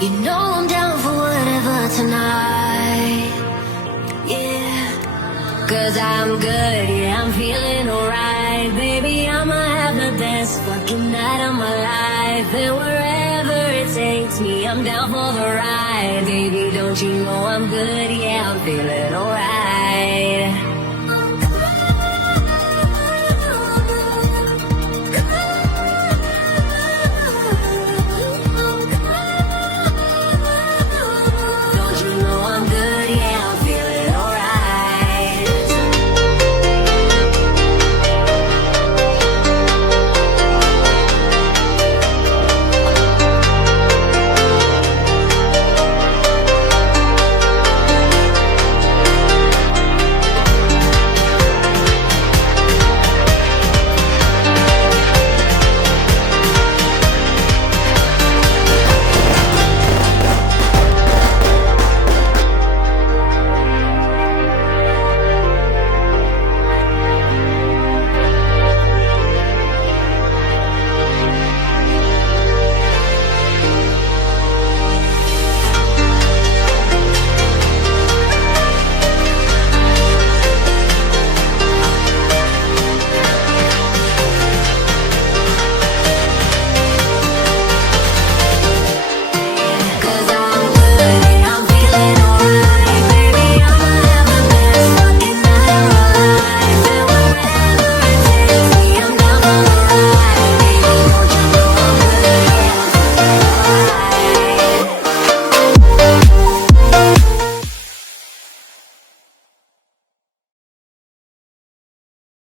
You know I'm down for whatever tonight. Yeah, 'cause I'm good, yeah, I'm feeling alright. Baby, I'ma have the best fucking night of my life. And wherever it takes me, I'm down for the ride. Baby, don't you know I'm good, yeah, I'm feeling alright.